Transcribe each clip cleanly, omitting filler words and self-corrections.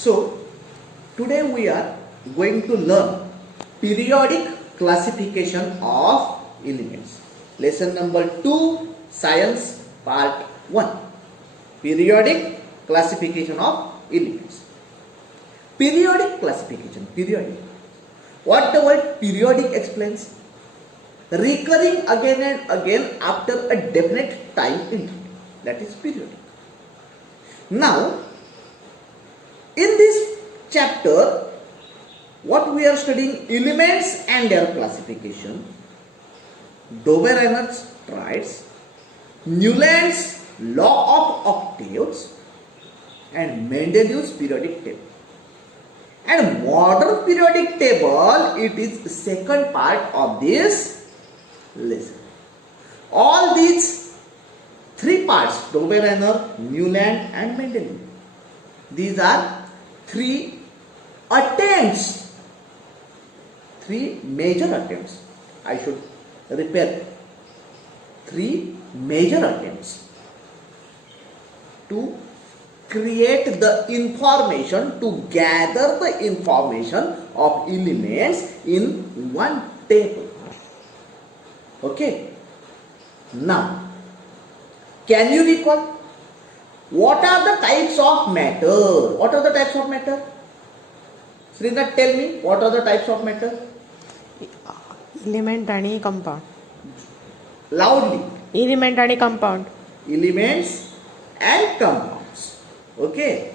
So today we are going to learn periodic classification of elements. Lesson number 2, Science Part 1. Periodic classification of elements. Periodic classification. Periodic. What the word periodic explains? Recurring again and again after a definite time interval. That is periodic. Now, in this chapter, what we are studying, elements and their classification, Dobereiner triads, Newland's law of octaves, and Mendeleev's periodic table. And modern periodic table, it is the second part of this lesson. All these three parts, Dobereiner, Newland and Mendeleev, these are three attempts, three major attempts. I should repair, three major attempts to create the information, to gather the information of elements in one table. Okay. Now, can you recall what are the types of matter? What are the types of matter? Srinath, tell me, what are the types of matter? Element आणि compound. Loudly. Element आणि compound. Elements and compounds. Okay.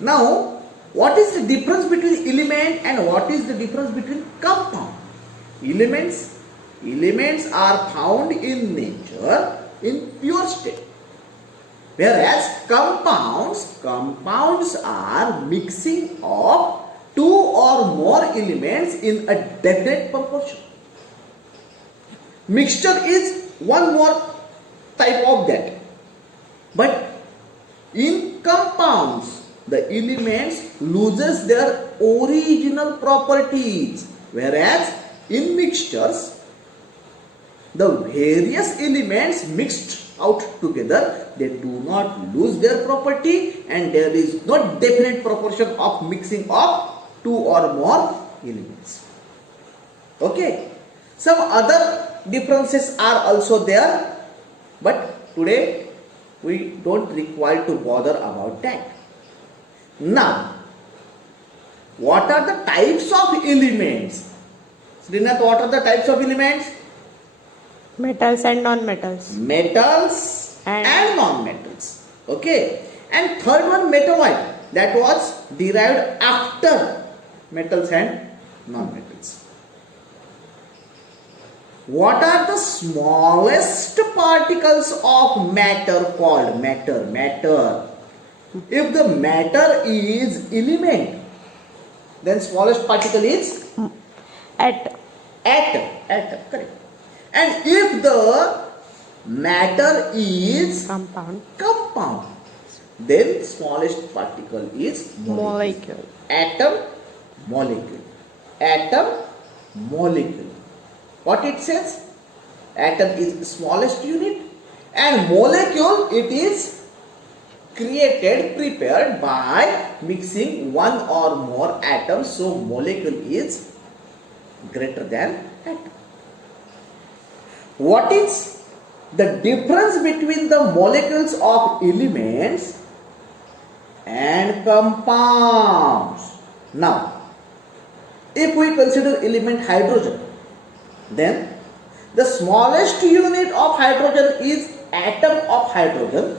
Now, what is the difference between element and what is the difference between compound? Elements are found in nature in pure state. Whereas compounds are mixing of two or more elements in a definite proportion. Mixture is one more type of that. But in compounds, the elements loses their original properties. Whereas in mixtures, the various elements mixed out together, they do not lose their property and there is no definite proportion of mixing of two or more elements. Okay. Some other differences are also there, but today we don't require to bother about that. Now, what are the types of elements? Srinath, what are the types of elements? Metals and non-metals. Metals and non-metals. Okay. And third one, metalloid. That was derived after metals and non-metals. What are the smallest particles of matter called? Matter. If the matter is element, then smallest particle is Atom. Correct. And if the matter is compound, then smallest particle is Molecule. Atom, molecule. What it says? Atom is the smallest unit and molecule, it is prepared by mixing one or more atoms. So molecule is greater than atom. What is the difference between the molecules of elements and compounds? Now, if we consider element hydrogen, then the smallest unit of hydrogen is atom of hydrogen,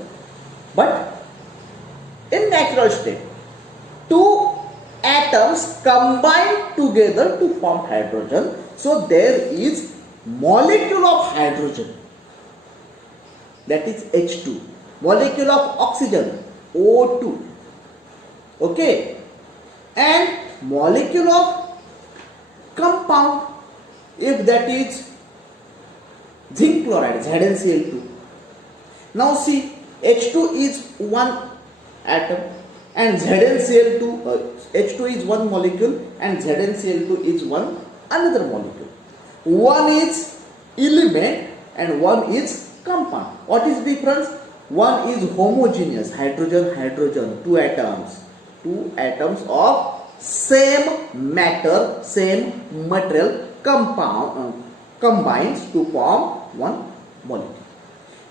but in natural state, two atoms combine together to form hydrogen. So there is molecule of hydrogen, that is H2, molecule of oxygen, O2, okay, and molecule of compound, if that is zinc chloride, ZnCl2. Now see, H2 is one atom and ZnCl2, H2 is one molecule and ZnCl2 is another molecule. One is element and one is compound. What is the difference? One is homogeneous, hydrogen, two atoms. two atoms of same matter, same material combines to form one molecule.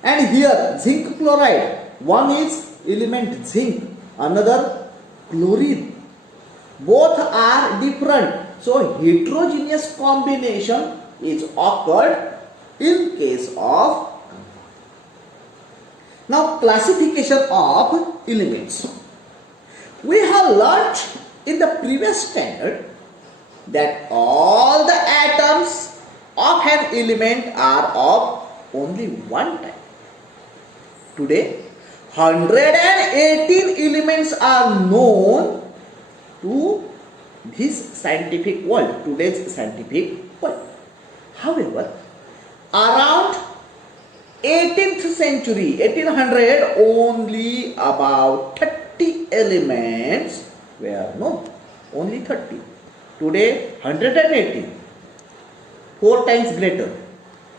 And here zinc chloride, one is element zinc, another chlorine. Both are different. So heterogeneous combination is occurred in case of. Now classification of elements. We have learnt in the previous standard that all the atoms of an element are of only one type. Today 118 elements are known to this scientific world, today's scientific world. However, around 18th century, 1800, only about 30 elements were known. Only 30. Today, 180. 4 times greater.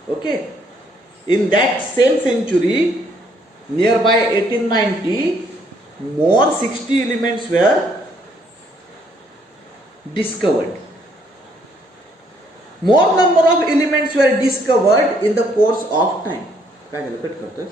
Okay. In that same century, nearby 1890, more 60 elements were discovered. More number of elements were discovered in the course of time. काय झालं cut करतोय